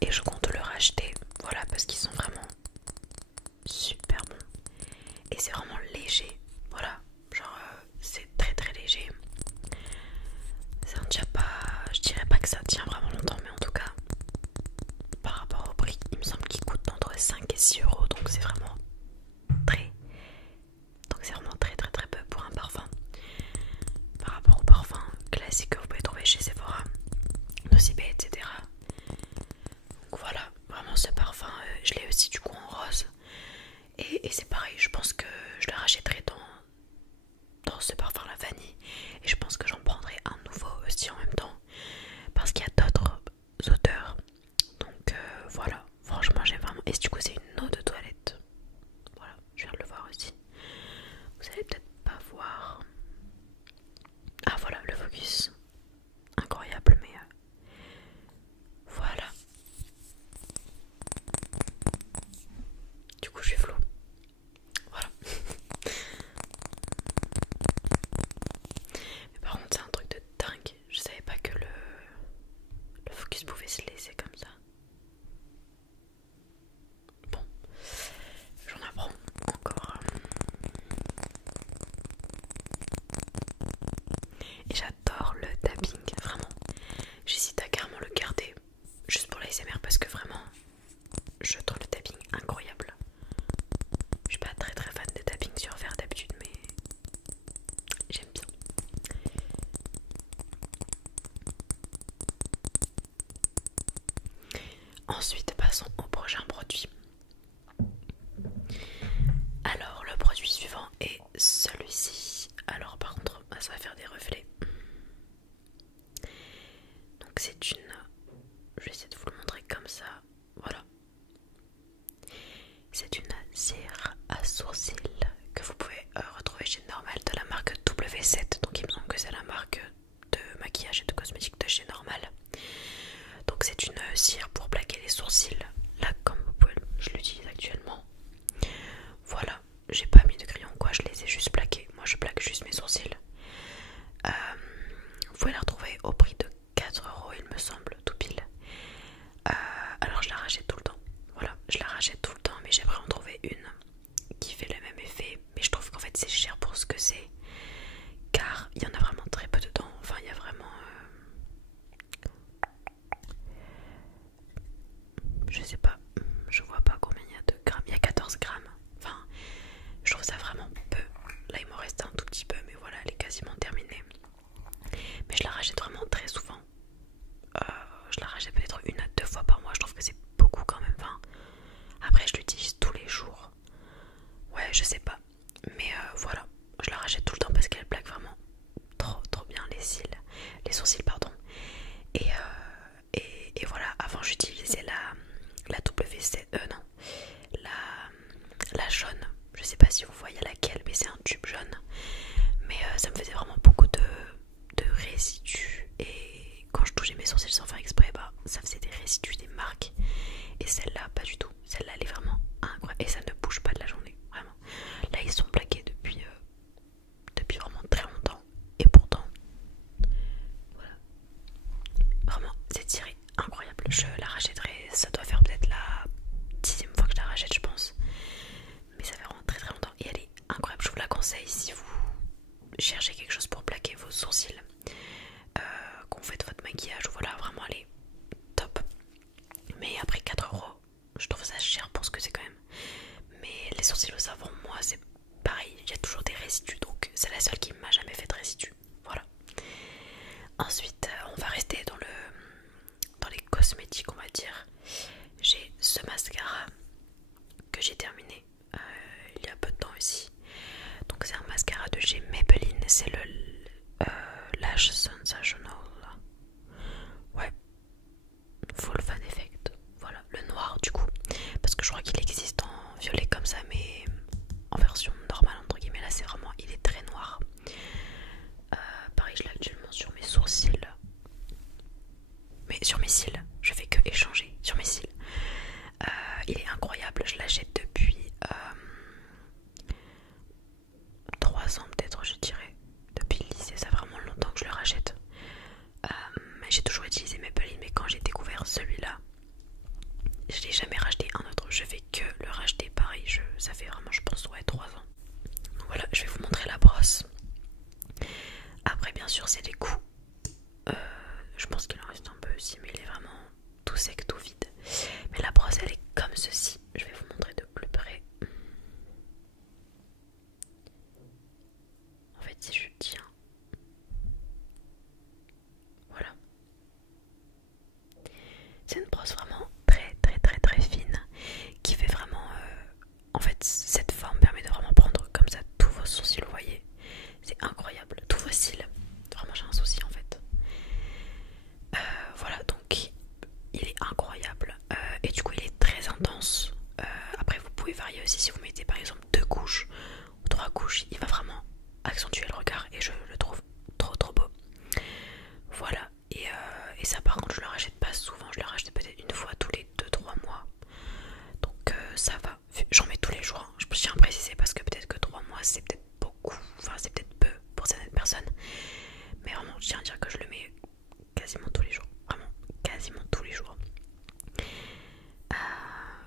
et je compte le racheter, voilà, parce qu'ils sont vraiment super bons et c'est vraiment léger, voilà, genre c'est très très léger. Ça ne tient pas, je dirais pas que ça tient vraiment longtemps, mais en tout cas par rapport au prix, il me semble qu'il coûte entre 5 et 6 euros, donc c'est vraiment très très peu pour un parfum par rapport au parfum classique que vous pouvez trouver chez Sephora, Nocibé, etc. Donc voilà, vraiment ce parfum, je l'ai aussi du coup en rose. Et c'est pareil, je pense que je le rachèterai dans ce parfum la vanille. Et je pense que j'en prendrai un nouveau aussi en même temps. Parce qu'il y a d'autres odeurs. Donc voilà, franchement j'aime vraiment. Et du coup c'est une eau de toilette. Voilà, je viens de le voir aussi. Vous allez peut-être pas voir. Ah voilà, le focus. Incroyable, mais voilà. Du coup je suis floue. Voilà. Mais par contre c'est un truc de dingue. Je savais pas que le focus pouvait se laisser comme ça. Bon, j'en apprends encore. Et j'adore le tapping, vraiment. J'hésite à carrément le garder juste pour l'ASMR parce que vraiment je trouve le tapping incroyable. Je suis pas très fan de tapping sur verre d'habitude, mais j'aime bien. Ensuite, passons au prochain produit. Alors, le produit suivant est celui-ci. Alors, par contre, ça va faire des reflets. Donc, c'est une. Je vais essayer de vous le montrer comme ça. Voilà. C'est une cire à sourcils que vous pouvez retrouver chez Normal de la marque W7. Donc, il me semble que c'est la marque de maquillage et de cosmétiques de chez Normal. Donc c'est une cire pour plaquer les sourcils. Là comme vous pouvez, je l'utilise actuellement. Voilà, j'ai pas mis de crayon quoi, je les ai juste plaqués. Moi je plaque juste mes sourcils. Vous pouvez la retrouver au prix de 4 euros il me semble, tout pile. Alors je la rachète tout le temps. Voilà, je la rachète tout le temps, mais j'aimerais en trouver une qui fait le même effet. Mais je trouve qu'en fait c'est cher pour ce que c'est. Car il y en a vraiment très peu dedans. Enfin il y a vraiment... je sais pas, je vois pas combien il y a de grammes, il y a 14 grammes, enfin je trouve ça vraiment peu, là il m'en reste un tout petit peu mais voilà elle est quasiment terminée, mais je la rachète vraiment très souvent, je la rachète peut-être 1 à 2 fois par mois, je trouve que c'est beaucoup quand même, enfin après je l'utilise tous les jours, ouais je sais pas, mais voilà, je la rachète tout le temps parce qu'elle plaque vraiment trop bien les sourcils pardon, et, et voilà, avant j'utilisais la WC, non, la jaune, je sais pas si vous voyez laquelle, mais c'est un tube jaune, mais ça me faisait vraiment beaucoup de résidus, et quand je touchais mes sourcils sans faire exprès, bah ça faisait des résidus, des marques, et celle-là pas du tout, celle-là elle est vraiment incroyable, et ça ne bouge pas de la journée, vraiment. Là ils sont plaqués depuis vraiment très longtemps, et pourtant, voilà, vraiment cette série incroyable, je la rachèterai, ça doit faire peut-être la 10e fois que je la rachète je pense, mais ça fait vraiment très longtemps et elle est incroyable, je vous la conseille si vous cherchez quelque chose pour plaquer vos sourcils, quand vous faites votre maquillage, voilà vraiment elle est top, mais après 4 euros je trouve ça cher pour ce que c'est quand même, mais les sourcils au savon moi c'est pareil, il y a toujours des résidus donc c'est la seule qui m'a jamais fait de résidus, voilà. Ensuite on va rester dans les cosmétiques on va dire. J'ai ce mascara que j'ai terminé il y a peu de temps aussi. Donc c'est un mascara de chez Maybelline, c'est le Lash Sensational. Ouais, Full Fan Effect. Voilà, le noir du coup. Parce que je crois qu'il existe en violet comme ça, mais en version normale entre guillemets. Là c'est vraiment, il est très noir. ça fait vraiment je pense ouais 3 ans. Donc voilà, je vais vous montrer la brosse. Après bien sûr c'est les coups. Je pense qu'il en reste un peu aussi, mais il est vraiment tout sec, tout vide. Mais la brosse elle est comme ceci. Je vais vous montrer de plus près. En fait si je tiens, voilà. C'est une brosse vraiment très fine qui fait vraiment... en fait cette forme permet de vraiment prendre comme ça tous vos sourcils, vous voyez. C'est incroyable, tous vos cils. Vraiment j'ai un souci en fait. Voilà donc il est incroyable et du coup il est très intense. Après vous pouvez varier aussi si vous mettez par exemple 2 couches ou 3 couches, il va vraiment accentuer le regard et je le trouve trop beau. Voilà et ça par contre je le rachète pas souvent, je le rachète peut-être une fois tous les 2-3 mois. Donc ça va, j'en mets tous les jours, je tiens à préciser parce que peut-être que 3 mois c'est peut-être beaucoup, enfin c'est peut-être peu pour certaines personnes. Mais vraiment je tiens à dire que je le mets quasiment tous les jours, vraiment quasiment tous les jours.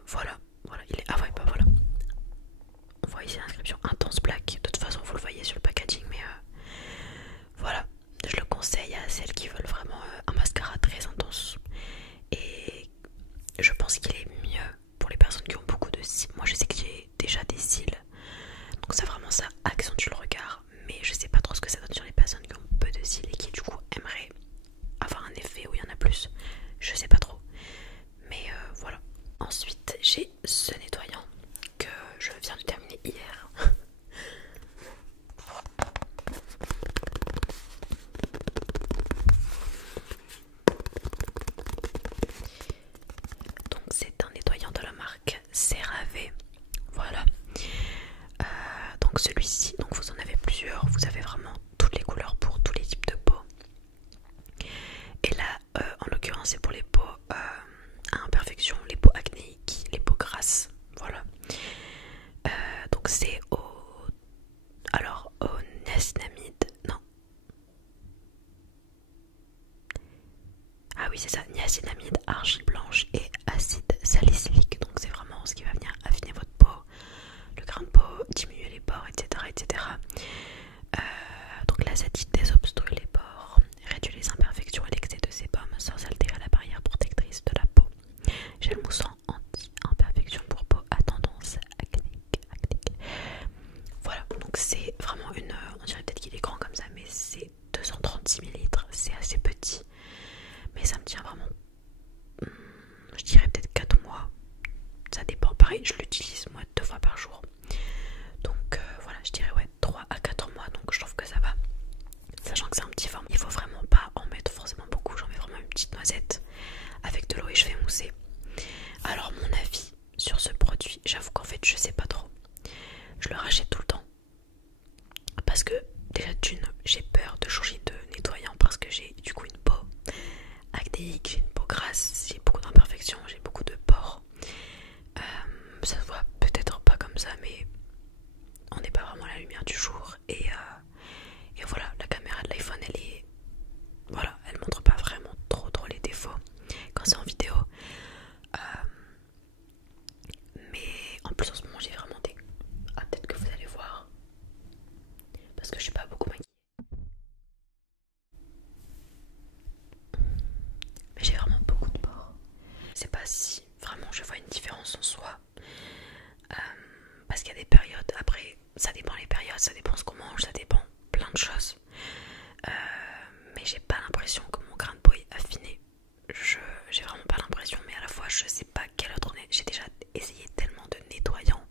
Voilà, il est... Ah ouais bah voilà. On voit ici l'inscription Intense Black. De toute façon vous le voyez sur le packaging, mais voilà. Je le conseille à celles qui veulent vraiment un mascara très intense. Et je pense qu'il est mieux pour les personnes qui ont beaucoup de cils. Moi je sais que j'ai déjà des cils, donc ça vraiment ça accentue le regard. Mais je sais pas trop ce que ça donne sur les personnes qui ont peu de cils et qui du coup aimeraient avoir un effet où il y en a plus. Je sais pas trop. Mais voilà. Ensuite j'ai ce nettoyant que je viens de terminer hier. Donc c'est un nettoyant de la marque CeraVe. Voilà. Donc celui-ci, donc vous en avez plusieurs, vous avez vraiment toutes les couleurs pour tous les types de peau. Et là en l'occurrence c'est pour les peaux à imperfection, les peaux acnéiques, les peaux grasses. Voilà. Donc c'est au... Alors au niacinamide, non. Ah oui c'est ça, niacinamide, argile blanche et acide salicylique. Donc c'est vraiment ce qui va venir affiner votre peau, le grain de peau, diminuer les pores, etc. Donc l'acidité désobstrue les pores, réduit les imperfections et l'excès de sébum sans altérer la barrière protectrice de la peau. Gel moussant anti-imperfection pour peau à tendance acnéique. Voilà, donc c'est vraiment une... On dirait peut-être qu'il est grand comme ça, mais c'est 236 ml, c'est assez petit. Mais ça me tient vraiment... Je dirais peut-être 4 mois. Ça dépend, pareil, je l'utilise moi 2 fois par jour. Donc voilà, je dirais ouais 3 à 4 mois, donc je trouve que ça va. Sachant que c'est un petit format, il faut vraiment pas en mettre forcément beaucoup. J'en mets vraiment une petite noisette avec de l'eau et je fais mousser. Alors mon avis sur ce produit, j'avoue qu'en fait je sais pas trop. Je le rachète tout le temps parce que déjà d'une, j'ai peur de changer de nettoyant parce que j'ai du coup une peau acnéique, j'ai une peau grasse, j'ai beaucoup d'imperfections, j'ai beaucoup de pores. Ça se voit peut-être pas comme ça, mais on n'est pas vraiment à la lumière du jour et voilà, la caméra de l'iPhone elle est... Voilà, elle montre pas vraiment trop les défauts quand c'est en vidéo. Mais en plus en ce moment j'ai vraiment des... Ah peut-être que vous allez voir. Parce que je suis pas beaucoup maquillée. Mais j'ai vraiment beaucoup de pores. C'est pas si vraiment je vois une différence en soi. Parce qu'il y a des périodes, après ça dépend les périodes, ça dépend ce qu'on mange, ça dépend plein de choses. Mais j'ai pas l'impression que mon grain de peau est affiné. J'ai vraiment pas l'impression, mais à la fois je sais pas quel autre... J'ai déjà essayé tellement de nettoyants,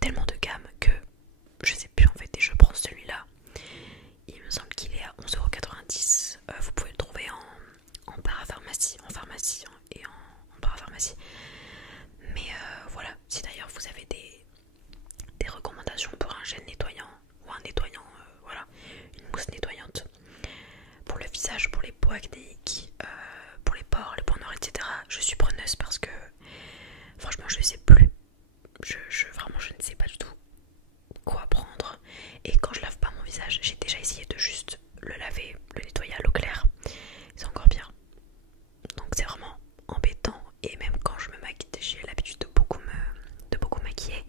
tellement de gammes que je sais plus en fait, et je prends celui-là. Il me semble qu'il est à 11,90 €. Vous pouvez le trouver en parapharmacie, en pharmacie et en parapharmacie. Mais voilà, si d'ailleurs vous avez des recommandations pour un gel nettoyant ou un nettoyant, voilà, une mousse nettoyante pour le visage, pour les peaux acnéiques, pour les pores, les points noirs, etc. Je suis preneuse parce que franchement je ne sais plus. Vraiment je ne sais pas du tout quoi prendre. Et quand je lave pas mon visage, j'ai déjà essayé de juste le laver, le nettoyer à l'eau claire. C'est encore pire. Donc c'est vraiment embêtant. Et même quand je me maquille, j'ai l'habitude de beaucoup maquiller.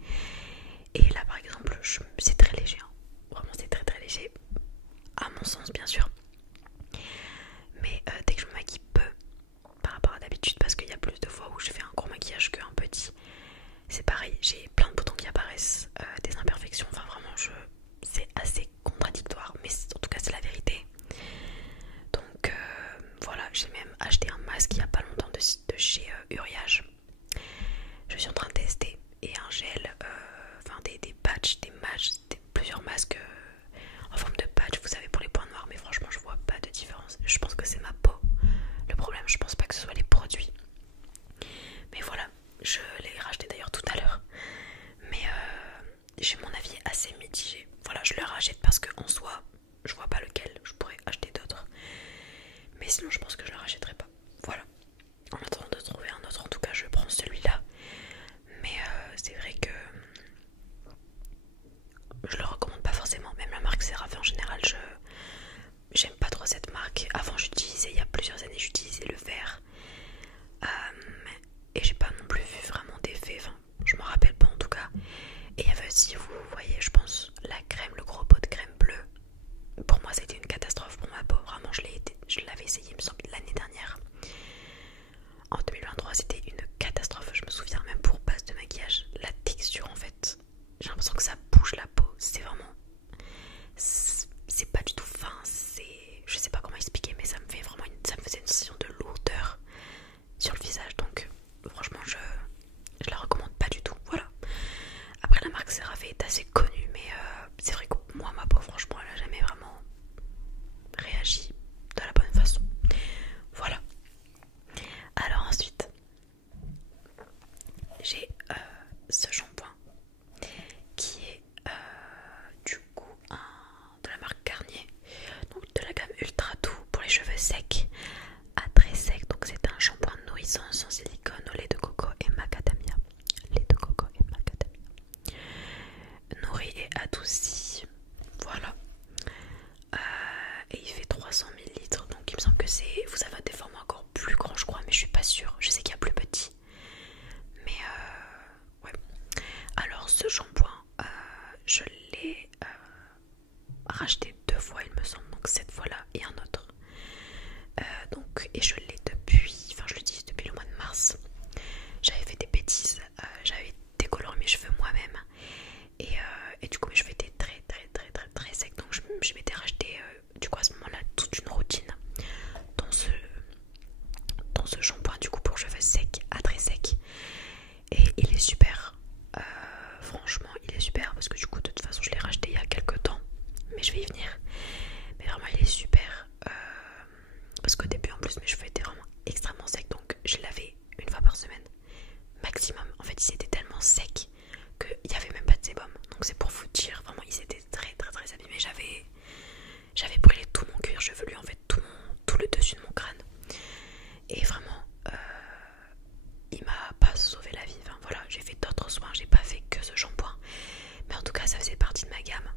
rachète parce qu'en soi je vois pas lequel je pourrais acheter d'autres, mais sinon je pense que je le rachèterai pas. Voilà, en attendant de trouver un autre, en tout cas je prends celui-là. Mais c'est vrai que je le recommande pas forcément, même la marque CeraVe en général, j'aime pas trop cette marque. Avant j'utilisais, il y a plusieurs années j'utilisais le vert, et j'ai pas non plus vu vraiment d'effet, enfin je m'en rappelle pas en tout cas. Et il y avait aussi, vous voyez je pense, la crème, le gros pot de crème bleue. Pour moi c'était une catastrophe pour ma peau, vraiment je l'avais essayé il me semble l'année dernière. En 2023 c'était une catastrophe, je me souviens même pour base de maquillage, la texture en fait, j'ai l'impression que ça bouge la peau, c'est vraiment... C'est pas du tout fin, je sais pas comment expliquer, mais ça me faisait une sensation de lourdeur sur le visage, donc franchement je la recommande pas du tout, voilà. Après la marque CeraVe est assez connue, mais c'est vrai que moi ma peau franchement elle a jamais vraiment réagi de la bonne façon, voilà. Alors ensuite j'ai ce shampoing qui est du coup de la marque Garnier, donc de la gamme Ultra Doux pour les cheveux secs à très secs. Donc c'est un shampoing nourrissant sans silicone au lait de coco et macadamia. Lait de coco et macadamia. Nourri et adouci. Voilà. Et il fait 300 ml. Donc il me semble que vous avez des formats encore plus grands je crois, mais je suis pas sûre. Je sais qu'il y a plus petit. Mais ouais. Alors ce shampoing, je l'ai racheté 2 fois il me semble, donc cette fois là et un autre. Et je l'ai je l'utilise depuis le mois de mars. J'avais fait des bêtises, j'avais décoloré mes cheveux moi-même et du coup mes cheveux étaient très secs, donc je m'étais racheté du coup à ce moment-là toute une routine dans ce shampoing du coup pour cheveux secs à très secs, et il est super. Franchement il est super parce que du coup de toute façon je l'ai racheté il y a quelques temps, mais je vais y venir. Mais vraiment il est super parce qu'au début en plus mes cheveux étaient vraiment extrêmement secs, donc je l'avais une fois par semaine maximum. En fait ils étaient tellement secs qu'il n'y avait même pas de sébum, donc c'est pour vous dire, vraiment ils étaient très abîmés. J'avais brûlé tout mon cuir chevelu en fait, tout le dessus de mon crâne, et vraiment il m'a pas sauvé la vie. Enfin voilà, j'ai fait d'autres soins, j'ai pas fait que ce shampoing, mais en tout cas ça faisait partie de ma gamme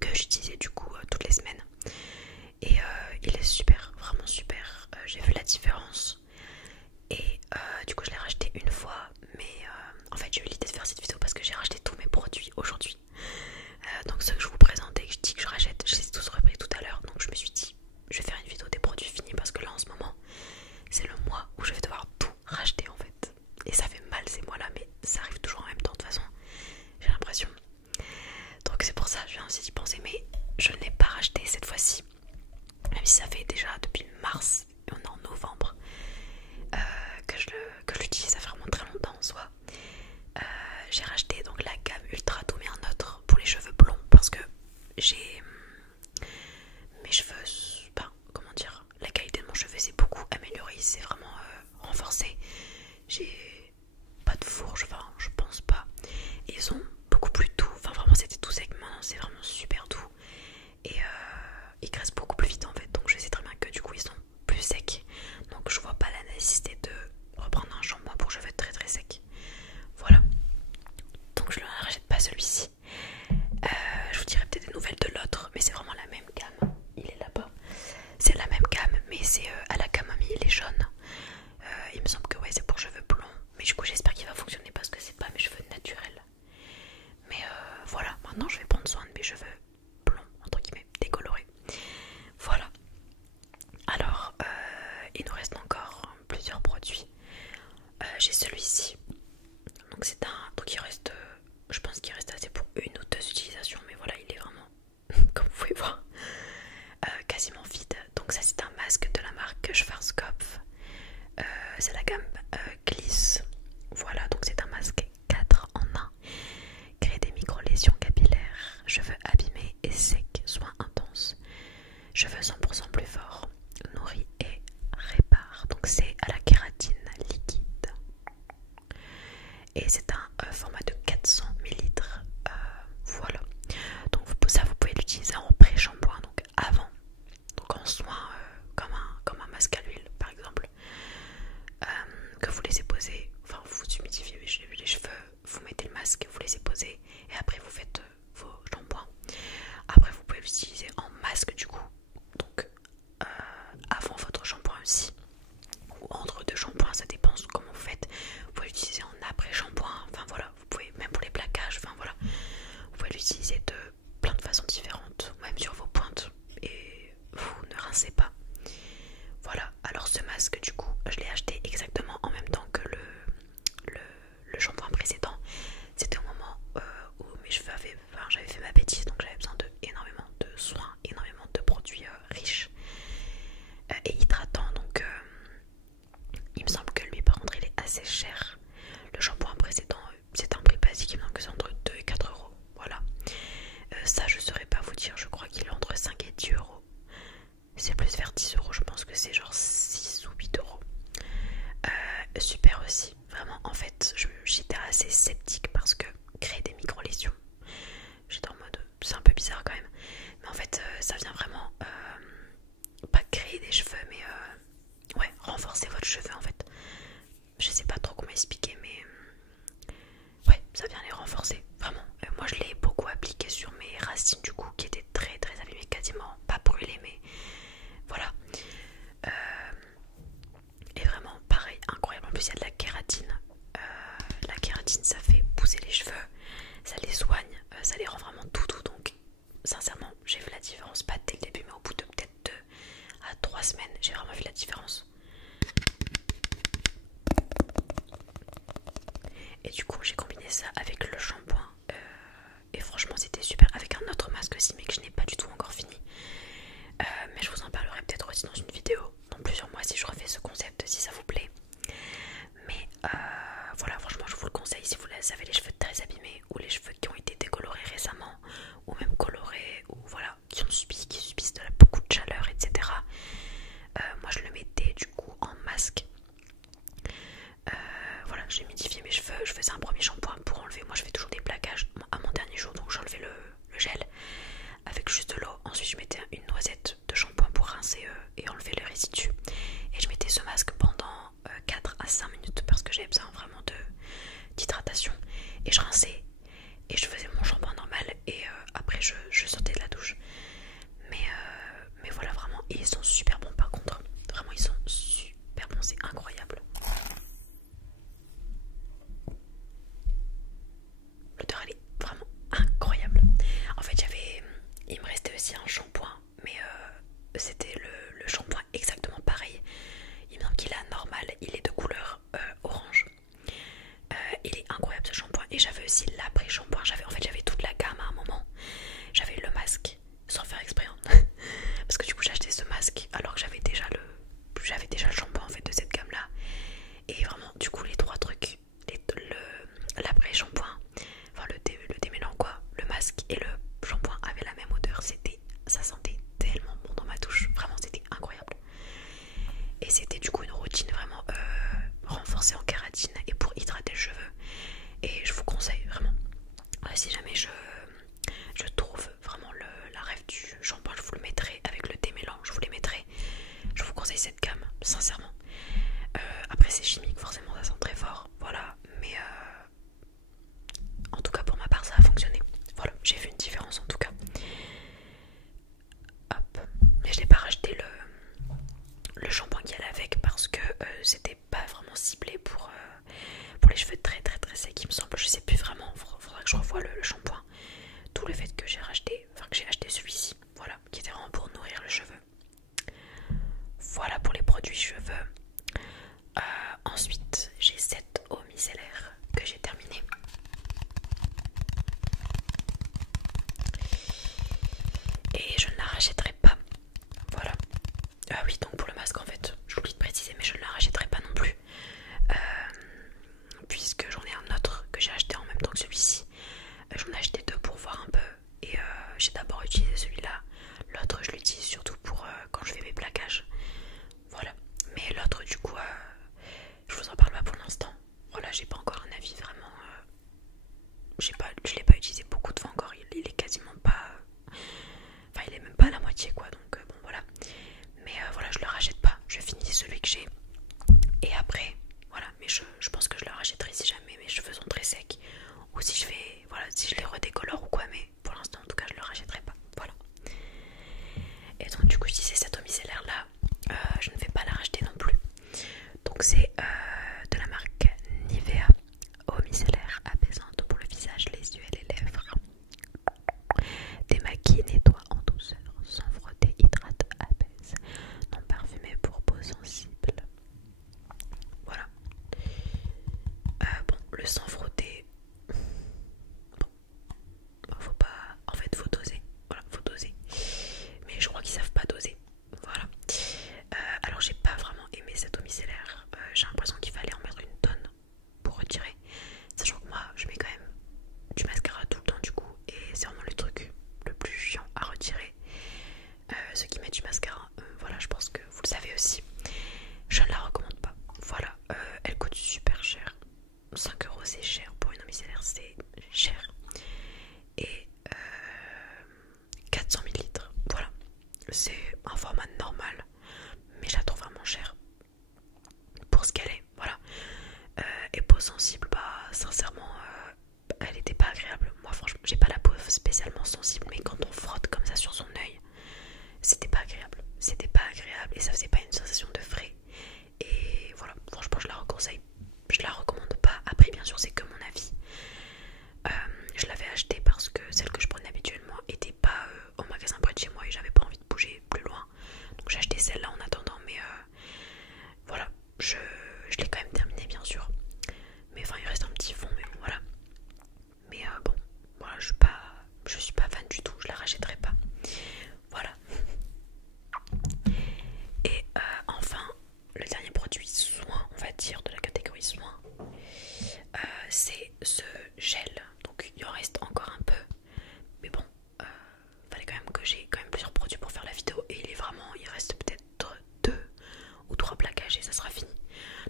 que j'utilisais du coup toutes les semaines, et il est super, vraiment super. J'ai vu la différence, et du coup je l'ai racheté une fois, mais en fait j'ai eu l'idée de faire cette vidéo parce que j'ai racheté tous mes produits aujourd'hui. Donc ceux que je vous présentais, que je dis que je rachète, je les ai tous repris tout à l'heure, donc je me suis dit je vais faire une vidéo des produits finis parce que là en ce moment c'est le mois où je vais devoir tout racheter en fait, et ça fait mal ces mois là, mais ça arrive toujours en même temps de toute façon, j'ai l'impression. Donc c'est pour ça je viens aussi d'y penser, mais je ne l'ai pas racheté cette fois-ci, même si ça fait déjà depuis mars et on est en novembre que je l'utilise, ça fait vraiment très longtemps en soi. J'ai racheté donc la gamme Ultra Doux, mais un autre pour les cheveux blonds parce que j'ai mes cheveux, comment dire, la qualité de mon cheveu s'est beaucoup améliorée, c'est vraiment renforcé. J'ai pas de fourche, enfin je pense pas, et ils sont beaucoup plus doux, enfin vraiment c'était tout sec, maintenant c'est vraiment super doux, et ils graissent beaucoup plus vite en fait, donc je sais très bien que du coup ils sont plus secs, donc je vois pas la nécessité de reprendre un shampoing pour cheveux très secs. Voilà, donc je ne rachète pas celui-ci. Je vous dirai peut-être des nouvelles de l'autre, mais c'est vraiment la même gamme. Il est là-bas. C'est la même gamme, mais c'est à la camomille, il est jaune. Il me semble que ouais, c'est pour cheveux blonds, mais du coup j'espère qu'il va fonctionner parce que c'est pas mes cheveux naturels. Mais voilà, maintenant je vais prendre soin de mes cheveux blonds, entre guillemets, décolorés. Voilà. Alors il nous reste encore plusieurs produits. J'ai celui-ci, donc c'est donc il reste, je pense qu'il reste assez pour une ou deux utilisations, mais voilà il est vraiment comme vous pouvez voir quasiment vide. Donc ça c'est un masque de la marque Schwarzkopf, c'est la gamme Gliss. Voilà, donc c'est un masque 4 en 1, crée des micro-lésions capillaires, cheveux abîmés et secs, soins intenses, cheveux 100% plus forts, nourris et répare. Donc c'est à la kératine liquide, et c'est un format de 400 ml. Voilà, donc ça vous pouvez masques, vous les posez et après vous faites vos shampoings. Après vous pouvez l'utiliser en masque du coup, donc avant votre shampoing aussi, ou entre deux shampoings, ça dépend comment vous faites. Vous pouvez l'utiliser en après shampoing, enfin voilà, vous pouvez même pour les plaquages, enfin voilà, vous pouvez l'utiliser de plein de façons différentes, même sur vos pointes, et vous ne rincez pas. Voilà, alors ce masque du coup, je l'ai acheté exactement en même temps que le shampoing précédent. C'était au moment où mes cheveux j'avais fait ma bêtise, donc j'avais besoin de énormément de soins, énormément de produits riches et hydratants, donc il me semble que lui par contre il est assez cher. Le shampoing précédent c'est un prix basique, il me semble que c'est entre 2 et 4 euros, voilà. Ça je saurais pas vous dire, je crois qu'il est entre 5 et 10 euros. C'est plus vers 10 euros, je pense que c'est genre 6 ou 8 euros. Super aussi, vraiment en fait j'étais assez sceptique parce que créer des micro-lésions, j'étais en mode c'est un peu bizarre quand même, mais en fait ça vient vraiment pas créer des cheveux mais ouais, renforcer votre cheveu en fait. Je sais pas trop comment expliquer mais ouais, ça vient les renforcer vraiment. Moi je l'ai beaucoup appliqué sur mes racines du coup qui étaient très très abîmées, quasiment pas brûlées mais voilà. Et vraiment pareil, incroyable. En plus il y a de la kératine. La kératine ça fait pousser les cheveux, ça les soigne, ça les rend vraiment tout donc sincèrement j'ai vu la différence, pas dès le début mais au bout de peut-être 2 à 3 semaines j'ai vraiment vu la différence. Et du coup j'ai combiné ça avec le shampoing et franchement c'était super, avec un autre masque aussi mais que je n'ai pas du tout encore fini. Mais je vous en parlerai peut-être aussi dans une vidéo dans plusieurs mois si je refais ce concept, si ça vous plaît. Mais voilà, franchement je vous le conseille si vous avez les cheveux très abîmés ou les cheveux qui ont été décolorés récemment ou même colorés ou voilà, qui subissent beaucoup de chaleur etc. Moi je le mettais du coup en masque. Voilà, j'ai humidifié mes cheveux, je faisais un premier shampoing pour enlever, moi je fais toujours des plaquages à mon dernier jour donc j'enlevais le gel avec juste de l'eau. Ensuite je mettais une noisette de shampoing pour rincer et enlever les résidus. Et je mettais ce masque pendant 4 à 5 minutes parce que j'avais besoin vraiment d'hydratation. Et je rinçais et je faisais mon shampoing normal et après je sortais de la douche. Mais voilà vraiment, et ils sont super bons par contre. Vraiment ils sont super bons, c'est incroyable. L'odeur elle est vraiment incroyable. En fait il me restait aussi un shampoing mais c'était le shampoing exactement pareil. Il me semble qu'il est normal, il est de couleur orange. Il est incroyable ce shampoing. Et j'avais aussi l'après-shampoing. J'avais toute la gamme à un moment. J'avais le masque, sans faire exprès hein. Parce que du coup j'ai acheté ce masque alors que j'avais déjà le shampoing en fait de cette gamme là. Et vraiment du coup les trois trucs, l'après-shampoing, enfin le démêlant quoi, le masque et le shampoing avaient la même odeur. Ça sentait tellement bon dans ma douche. Vraiment c'était incroyable. Et c'était du coup une routine vraiment renforcée en kératine et pour hydrater les cheveux. Et je vous conseille vraiment. Si jamais je trouve vraiment la rêve du shampoing, je vous le mettrai avec le démêlant, je vous les mettrai. Je vous conseille cette gamme, sincèrement. Après c'est chimique, forcément ça sent très fort, voilà. Mais en tout cas pour ma part ça a fonctionné. Voilà, j'ai vu une différence en tout cas. Hop. Mais je n'ai pas racheté le shampoing qui allait avec parce que c'était pas vraiment ciblé pour les cheveux très très très secs il me semble. Je sais plus vraiment, faudra que je revoie le shampoing. Tout le fait que j'ai acheté celui-ci, voilà, qui était vraiment pour nourrir le cheveu. Voilà pour les produits cheveux. Ensuite j'ai cette eau micellaire que j'ai terminée. Et je ne la rachèterai pas. Voilà. Ah oui, donc pour le masque en fait, j'oublie de préciser mais je ne la rachèterai pas non plus. Puisque j'en ai un autre que j'ai acheté en même temps que celui-ci. J'en ai acheté deux pour voir un peu. Et j'ai d'abord utilisé celui-là. L'autre je l'utilise surtout pour quand je fais mes plaquages. Voilà. Mais l'autre du coup, je vous en parle pas pour l'instant. Voilà, j'ai pas encore un avis vraiment. Je l'ai pas utilisé beaucoup de fois encore. Il est quasiment pas. Enfin, il est même pas à la moitié quoi. Donc bon voilà. Mais voilà, je le rachète pas. Je finis celui que j'ai. Et après, voilà. Mais je pense que je le rachèterai si jamais mes cheveux sont très secs. Ou si le sang frotté, bon, faut pas, en fait faut doser, voilà, faut doser, mais je crois qu'ils savent pas doser, voilà. Alors j'ai pas vraiment aimé cette eau micellaire, j'ai l'impression qu'il fallait en mettre une tonne pour retirer, sachant que moi je mets quand même du mascara tout le temps du coup, et c'est vraiment le truc le plus chiant à retirer. Ceux qui mettent du mascara, voilà, je pense que vous le savez aussi, je ne la recommande pas. Voilà, elle coûte super cher, 5 euros c'est cher pour une eau micellaire, c'est cher, et 400 millilitres, voilà, c'est un format normal, mais je la trouve vraiment chère pour ce qu'elle est, voilà. Et peau sensible, bah sincèrement elle était pas agréable. Moi franchement j'ai pas la peau spécialement sensible, mais quand on frotte comme ça sur son œil, c'était pas agréable, et ça faisait pas une sensation de frais. Et voilà, franchement je la reconseille, je la recommande pas. Après bien sûr c'est que mon avis. Je l'avais achetée parce que celle que je prenais habituellement était pas au magasin près de chez moi et j'avais pas envie de bouger plus loin, donc j'ai acheté celle-là en attendant. Mais voilà, je l'ai quand même terminée bien sûr, mais enfin il reste un petit fond, mais bon voilà. Mais bon, voilà, je suis pas fan du tout, je la rachèterai pas, voilà. Et enfin, le dernier produit soin, on va dire, de la catégorie soin, c'est ce gel. Donc il en reste encore un peu, mais bon, fallait quand même que j'ai quand même plusieurs produits pour faire la vidéo, et il reste peut-être 2 ou 3 plaquages et ça sera fini.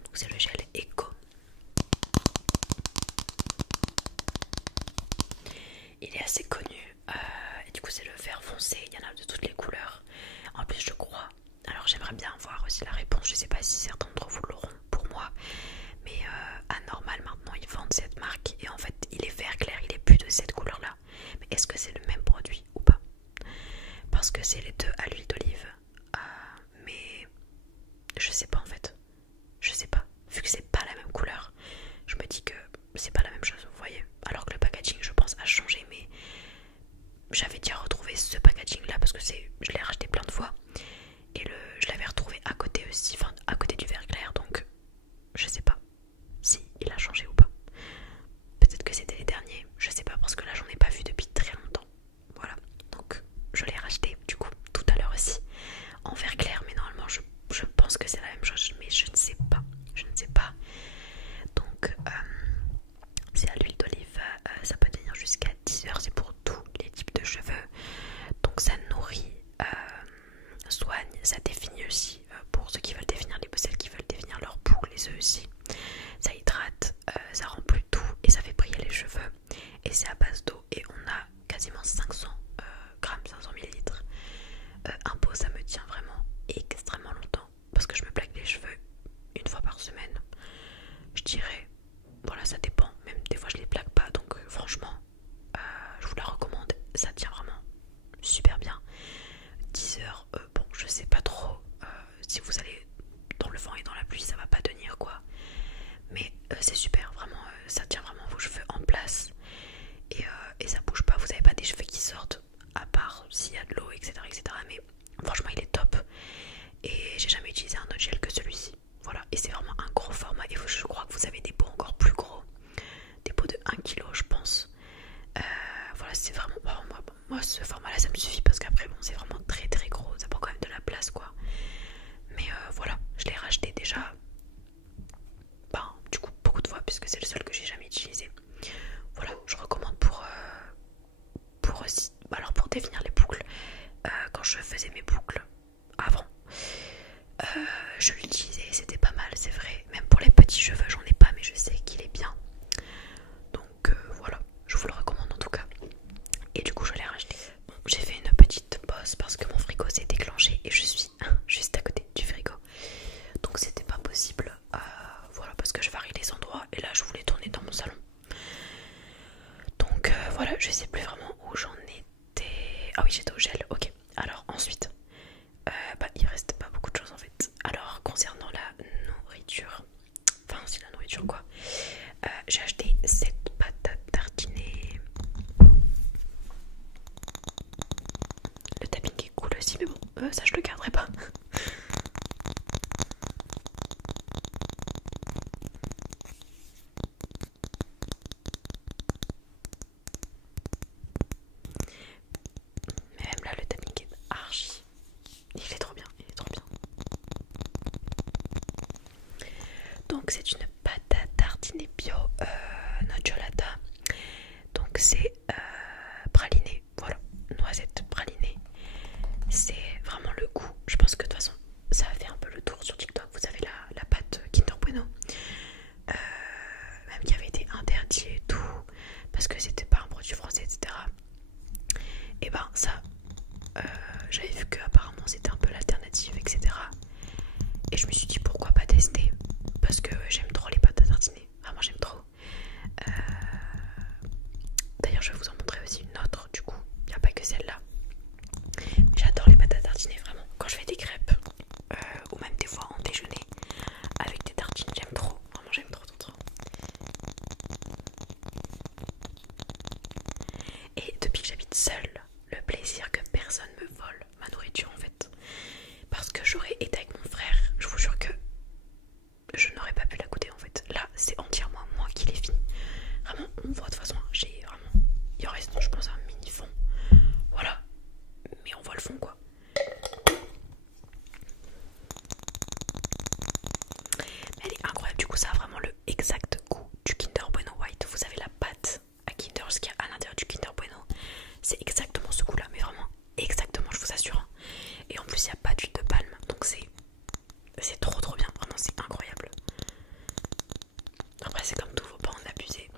Donc c'est le gel Eco. Il est assez connu, et du coup c'est le vert foncé, il y en a de toutes les couleurs. En plus je crois, alors j'aimerais bien voir aussi la réponse, je sais pas si certains d'entre vous l'auront pour moi, mais à Normal maintenant ils vendent cette marque, et en fait il est vert clair, il est plus de cette couleur là. Mais est-ce que c'est le même produit ou pas? Parce que c'est les deux à l'huile d'olive, mais je sais pas en fait, je sais pas, vu que c'est pas la même couleur, je me dis que c'est pas la même chose, vous voyez. Alors que le packaging je pense a changé, mais j'avais déjà retrouvé ce packaging là parce que je l'ai racheté plein de fois, et je l'avais retrouvé à côté aussi, enfin à côté du vert clair, donc je sais pas si il a changé ou pas. Peut-être que c'était les derniers, je sais pas, parce que là j'en ai pas vu depuis très longtemps. Voilà, donc je l'ai racheté du coup tout à l'heure aussi en vert clair, mais normalement je pense que c'est la même chose, mais je ne sais pas, donc c'est à l'huile d'olive, ça peut tenir jusqu'à 10 heures, c'est pour tous les types de cheveux, donc ça nourrit, soigne, ça définit aussi, pour ceux qui veulent définir celles qui veulent définir leurs boucles, les œufs aussi, ça hydrate, ça rend plus doux et ça fait briller les cheveux, et c'est à base d'eau, et on a quasiment 500 grammes, 500 millilitres. Un pot ça me tient vraiment extrêmement longtemps, parce que je me plaque les cheveux une fois par semaine, je dirais. Voilà, ça dépend, même des fois je les plaque pas, donc franchement je vous la recommande, ça tient vraiment super bien. 10 heures, bon je sais pas trop, si vous allez dans le vent et dans la pluie ça va pas tenir quoi, mais c'est super, vraiment, ça tient vraiment vos cheveux en place, et ça bouge pas, vous avez pas des cheveux qui sortent, à part s'il y a de l'eau, etc., mais franchement il est top, et j'ai jamais utilisé un autre gel que celui-ci. Voilà, et c'est vraiment un gros format, et je crois que vous avez des pots encore plus gros, des pots de 1 kg je pense. Voilà, c'est vraiment, moi ce format là ça me suffit, parce qu'après bon c'est vraiment très très gros, ça prend quand même de la place quoi. Mais voilà, je l'ai racheté déjà, du coup beaucoup de fois, puisque c'est le seul que j'ai jamais utilisé. Voilà, je recommande pour aussi, alors pour définir les boucles, quand je faisais mes boucles avant, je l'utilisais, c'était pas mal, c'est vrai. Même pour les petits cheveux j'en ai pas, mais je sais qu'il est bien, donc voilà, je vous le recommande en tout cas. Et du coup je l'ai racheté. Bon, j'ai fait une petite pause parce que mon frigo s'est déclenché et je suis juste à côté du frigo, donc c'était pas possible, voilà, parce que je varie les endroits, et là je voulais tourner dans mon salon, donc voilà, je sais plus vraiment où j'en étais. Ah oui, j'étais au gel, ok. Alors ensuite, il reste pas beaucoup de choses en fait. Alors concernant la nourriture, enfin c'est la nourriture quoi, j'ai acheté cette pâte à tartiner. Le tapping est cool aussi, mais bon, ça je le garderai pas. c'est une pâte à tartiner bio nocciolata. Donc c'est praliné, voilà, noisette pralinée. C'est vraiment le goût. Je pense que de toute façon ça a fait un peu le tour sur TikTok. Vous avez la pâte Kinder Bueno, même qui avait été interdit et tout parce que c'était pas un produit français, etc. Et ben ça, j'avais vu que apparemment c'était un peu l'alternative, etc. Et je me suis dit pourquoi pas tester, parce que j'aime trop les pâtes à tartiner, vraiment j'aime trop. D'ailleurs je vais vous en montrer aussi une autre, du coup il n'y a pas que celle-là. Mais j'adore les pâtes à tartiner, vraiment. Quand je fais des crêpes, ou même des fois en déjeuner avec des tartines, j'aime trop, vraiment j'aime trop, trop, trop. Et depuis que j'habite seule, le plaisir que personne me vole ma nourriture en fait. Parce que j'aurais été avec mon frère, je vous jure que je n'aurais pas pu la goûter en fait. Là c'est entièrement moi qui l'ai fini. Vraiment on voit de toute façon, j'ai vraiment, il en reste je pense un mini fond. Voilà, mais on voit le fond quoi. Mais elle est incroyable, du coup ça a vraiment le exact goût du Kinder Bueno White. Vous avez la pâte à Kinder, ce qu'il y a à l'intérieur du Kinder Bueno, c'est exactement ce goût là, mais vraiment exactement, je vous assure hein. Et en plus il n'y a pas d'huile de palme, donc c'est trop trop bien, vraiment c'est incroyable. Après c'est comme tout, faut pas en abuser,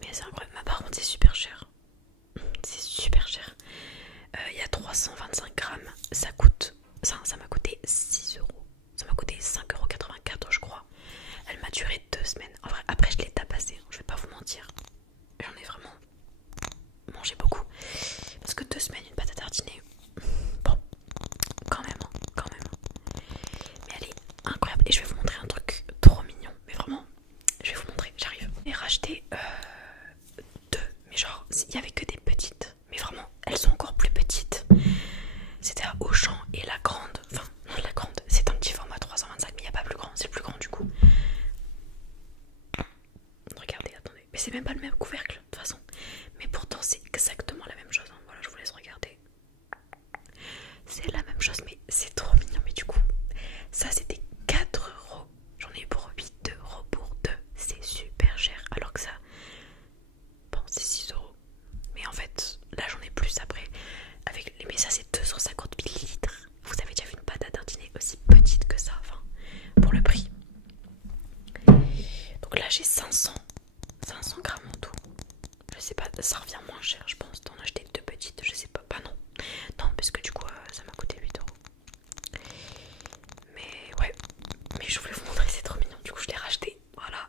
mais c'est incroyable. Mais par contre c'est super cher, c'est super cher. Il y a 325 grammes, ça m'a coûté 6 euros, ça m'a coûté 5,84 € je crois. Elle m'a duré 2 semaines, en vrai après je l'ai tabassée, je vais pas vous mentir, j'en ai vraiment mangé beaucoup, parce que 2 semaines une pâte à tartiner, bon quand même, quand même. Mais elle est incroyable et je vais vous montrer un truc trop mignon, mais vraiment je vais vous montrer, j'arrive. J'ai racheté deux, mais genre il y avait que des petites, mais vraiment elles sont encore plus petites. C'était à Auchan et la grande, enfin non la grande c'est un petit format 325, mais il n'y a pas plus grand, c'est le plus grand du coup. Regardez, attendez, mais c'est même pas le même couvercle de toute façon, mais pourtant c'est exactement la même chose hein. Voilà, je vous laisse regarder, c'est la même chose, mais c'est trop mignon. Mais du coup ça c'était 4 euros, j'en ai eu pour 8 € pour 2, c'est super cher, alors que ça, bon c'est 6 euros, mais en fait là j'en ai plus après avec les, mais ça c'est 250 millilitres. Vous avez déjà vu une pâte à tartiner aussi petite que ça, enfin pour le prix. Donc là j'ai 500 grammes en tout. Je sais pas, ça revient moins cher je pense d'en acheter deux petites, je sais pas, bah non, non parce que du coup ça m'a coûté 8 euros. Mais ouais, mais je voulais vous montrer, c'est trop mignon, du coup je l'ai racheté, voilà.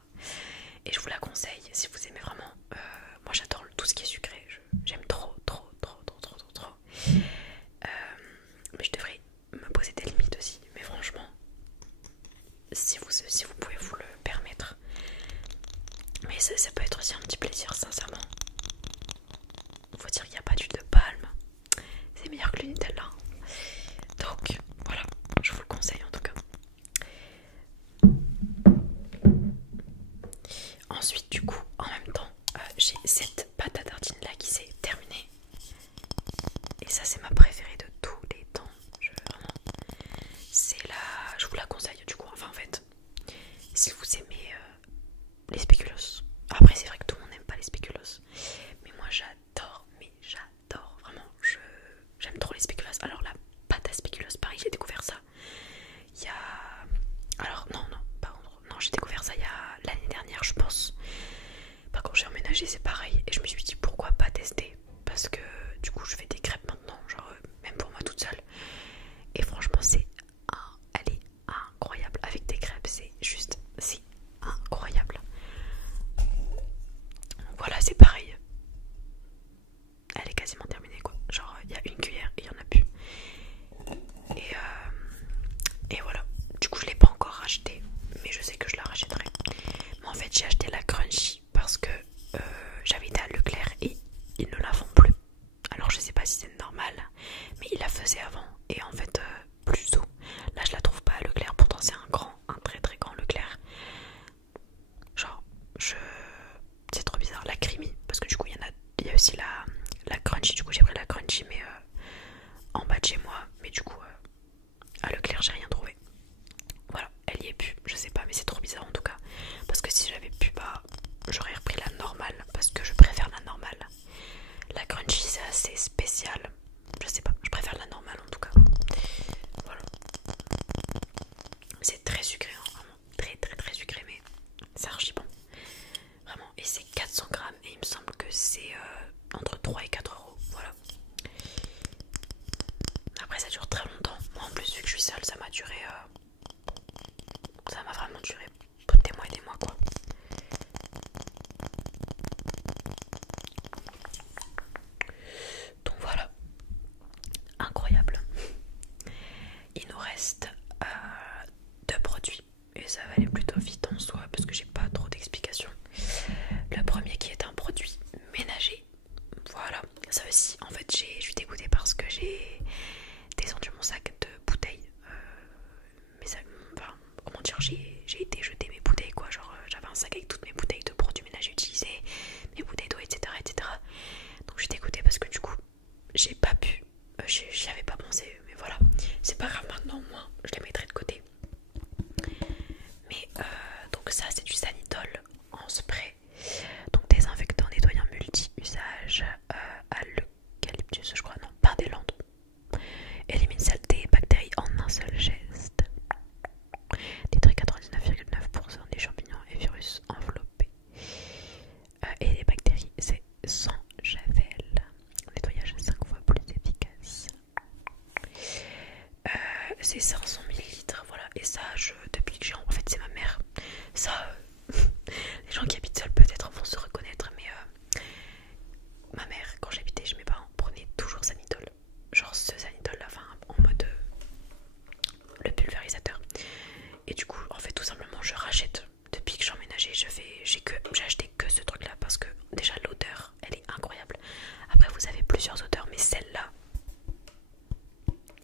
Et je vous la conseille si vous aimez vraiment, moi j'adore tout ce qui est sucré, j'aime trop. Mais je devrais me poser des limites aussi, mais franchement si vous pouvez vous le permettre, mais ça peut être aussi un petit plaisir sincèrement. Faut dire qu'il n'y a pas d'huile de palme, c'est meilleur que le Nutella, donc voilà, je vous le conseille en tout cas. Ensuite du coup en même temps j'ai cette pâte à tartiner là qui s'est terminée, et ça c'est ma préférée de tous les temps, vraiment c'est là, je vous la conseille du coup. Enfin en fait si vous aimez les spéculoos, après c'est vrai que tout le monde n'aime pas les spéculoos, mais moi j'adore, vraiment, j'aime trop les spéculoos. Alors la pâte à spéculoos pareil, j'ai découvert ça il y a, alors non par contre non, j'ai découvert ça il y a l'année dernière je pense. Par contre j'ai emménagé, c'est pareil, et je me suis dit pourquoi pas tester, parce que du coup je fais des crêpes maintenant, genre même pour moi toute seule, et franchement elle est incroyable avec des crêpes, c'est incroyable. Voilà, c'est pareil, elle est quasiment terminée quoi, genre il y a une cuillère et il y en a plus, et voilà. Du coup je l'ai pas encore racheté, mais je sais que je la rachèterai. Mais en fait j'ai acheté la crunchy parce que j'avais été à Leclerc et ils ne la font plus. Alors je sais pas si c'est normal, mais ils la faisaient avant, et en fait plus haut. Là je la trouve pas à Leclerc, pourtant c'est un très très grand Leclerc. Genre c'est trop bizarre. La creamy, parce que du coup il y a aussi la crunchy, du coup j'ai pris la crunchy mais en bas de chez moi, mais du coup à Leclerc j'ai rien trouvé. Voilà, elle y est plus, je sais pas, mais c'est trop bizarre. c'est entre 3 et 4 euros. Voilà. Après ça dure très longtemps. Moi en plus vu que je suis seule, ça m'a duré... ça m'a vraiment duré des mois et des mois quoi. Donc voilà. Incroyable. Il nous reste 2 produits. Et ça va aller plutôt vite en soi parce que j'ai pas trop d'explications. Le premier qui est un produit ménager. Voilà, ça aussi, en fait, je suis dégoûtée parce que j'ai descendu mon sac de bouteilles. Enfin, comment dire, j'ai été jeter mes bouteilles, quoi. Genre, j'avais un sac avec toutes mes bouteilles de produits ménagers utilisés, mes bouteilles d'eau, etc., etc. Donc, je suis dégoûtée parce que du coup, j'ai pas pu, j'y avais pas pensé, mais voilà. C'est pas grave maintenant, moi, je les mettrai de côté. Mais, donc, ça, c'est du Sanitol en spray. Donc désinfectant nettoyant multi-usage à l'eucalyptus, je crois, non, pain des Landes. Élimine saleté et bactéries en un seul geste. Détruit 99,9% des champignons et virus enveloppés. Et les bactéries, c'est sans javel. Nettoyage 5 fois plus efficace. C'est 500 ml, voilà. Et ça, depuis que j'ai... En fait, c'est ma mère. Ça... les gens qui habitent seuls peut-être vont se reconnaître, mais ma mère, quand j'habitais chez mes parents, prenait toujours Sanitol. Genre ce Sanitol là, enfin en mode le pulvérisateur. Et du coup, en fait, tout simplement, je rachète. Depuis que j'ai emménagé, j'ai acheté que ce truc là parce que déjà l'odeur, elle est incroyable. Après, vous avez plusieurs odeurs, mais celle-là,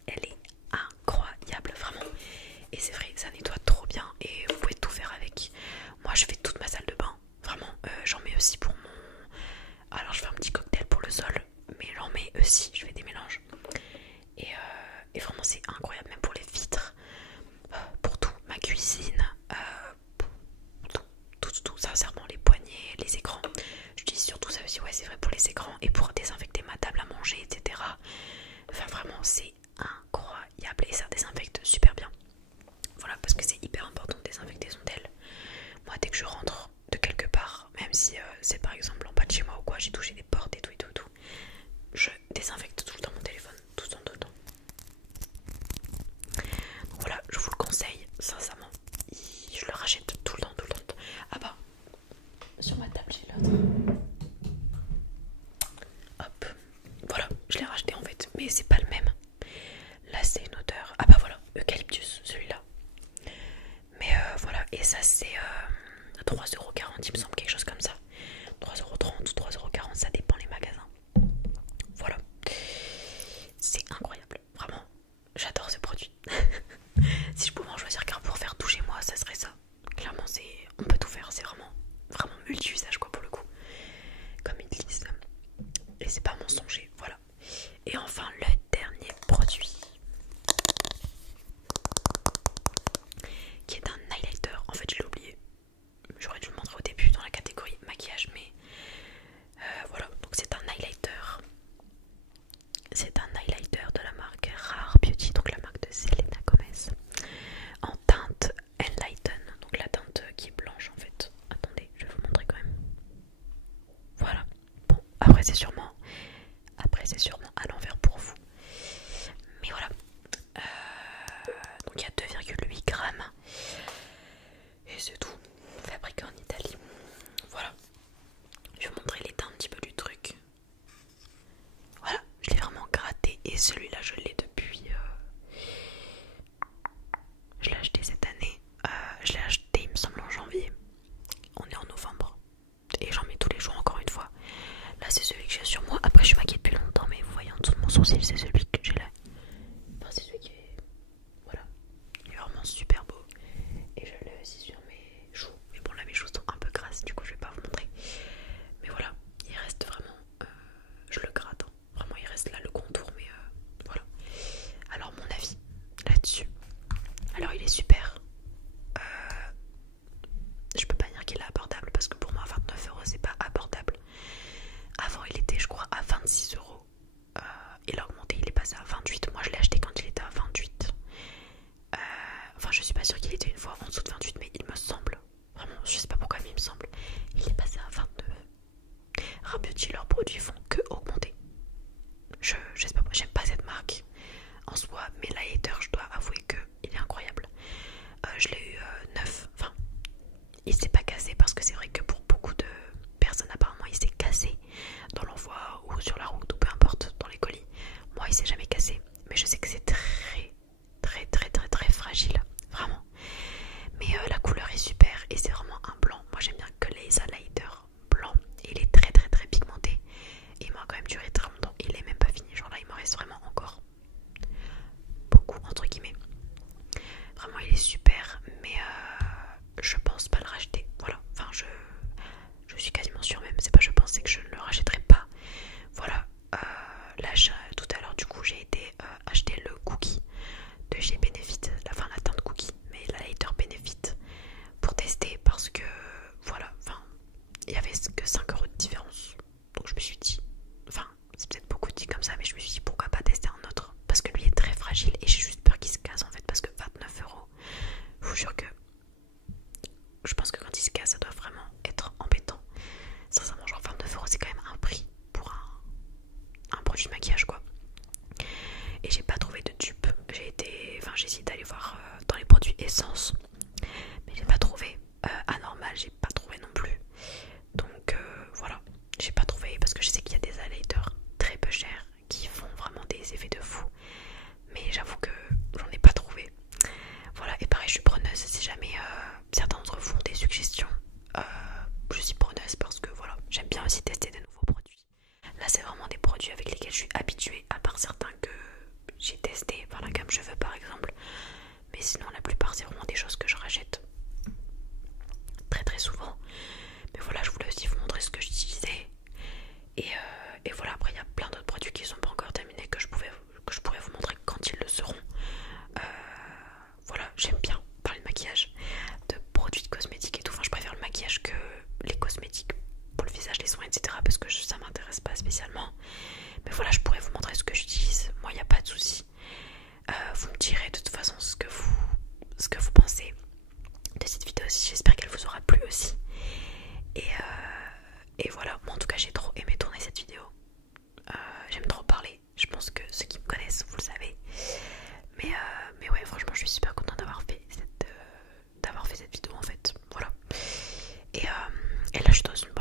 elle est incroyable, vraiment. Et c'est vrai, ça nettoie trop bien et vous pouvez tout faire avec. Moi, je fais toute ma salle de bain. Vraiment, j'en mets aussi pour mon... Alors, je fais un petit cocktail pour le sol, mais j'en mets aussi, je fais des mélanges. Et vraiment, c'est incroyable, même pour les vitres, pour tout, ma cuisine, tout, sincèrement, les poignées, les écrans. J'utilise surtout ça aussi, ouais, c'est vrai, pour les écrans et pour désinfecter ma table à manger, etc. Enfin, vraiment, c'est incroyable et ça désinfecte super bien. Voilà, parce que c'est hyper important de désinfecter son tel. Moi, dès que je rentre de quelque part, même si c'est par exemple en bas de chez moi ou quoi, j'ai touché des portes et tout, je désinfecte tout le temps mon téléphone, tout le temps. Donc voilà, je vous le conseille, sincèrement. Je le rachète tout le temps. Ah bah, sur ma table, j'ai là. Hop, voilà, je l'ai racheté en fait, mais c'est pas le même. Là, c'est une odeur. Ah bah voilà, eucalyptus, celui-là. Mais voilà, et ça c'est 3,40€, il me semble, quelque chose comme ça. 3,30€ ou 3,40€, ça dépend les magasins. Voilà. C'est incroyable, vraiment. J'adore ce produit. Si je pouvais en choisir qu'un pour faire tout chez moi, ça serait ça. Clairement, on peut tout faire, c'est vraiment multi-usage quoi pour le coup. Comme ils disent. Et c'est pas mensonger, voilà. Et enfin, le dernier produit, qui est un highlighter. En fait, je l'ai oublié. J'aurais dû le montrer au début dans la catégorie maquillage, mais voilà. Donc c'est un highlighter. C'est un highlighter de la marque Rare Beauty, donc la marque de Selena Gomez, en teinte Enlighten. Donc la teinte qui est blanche en fait. Attendez, je vais vous montrer quand même. Voilà. Bon, après c'est sûrement à l'envers pour vous. Mais voilà. Donc il y a 2,8 grammes. Et c'est tout. Fabriqué en Italie. Voilà. Je vais vous montrer l'état un petit peu du truc. Voilà, je l'ai vraiment gratté. Et celui-là, je l'ai depuis... je l'ai acheté cette année. Je l'ai acheté, il me semble, en janvier. On est en novembre. Et j'en mets tous les jours encore une fois. Là, c'est celui que j'ai sur moi. Après, je suis maquillée depuis longtemps, mais vous voyez en dessous de mon j'aime bien aussi tester de nouveaux produits. Là c'est vraiment des produits avec lesquels je suis habituée, à part certains que j'ai testés, enfin la gamme cheveux par exemple. Mais sinon la plupart c'est vraiment des choses que je rachète très très souvent. Mais voilà, je voulais aussi vous montrer ce que j'utilisais. Et voilà, après il y a plein d'autres produits qui sont pas encore terminés que je pourrais vous montrer quand ils le seront. Voilà, j'aime bien parler de maquillage, de produits de cosmétiques et tout. Enfin, je préfère le maquillage que les cosmétiques pour le visage, les soins, etc. Parce que ça m'intéresse pas spécialement. Mais voilà, je pourrais vous montrer ce que j'utilise. Moi, il n'y a pas de souci. Vous me direz de toute façon ce que vous pensez de cette vidéo aussi. J'espère qu'elle vous aura plu aussi. Et voilà, moi en tout cas, j'ai trop aimé tourner cette vidéo. J'aime trop parler. Je pense que ceux qui me connaissent, vous le savez. Mais ouais, franchement, je suis super contente d'avoir fait cette vidéo en fait. Voilà. Et là, je suis dans une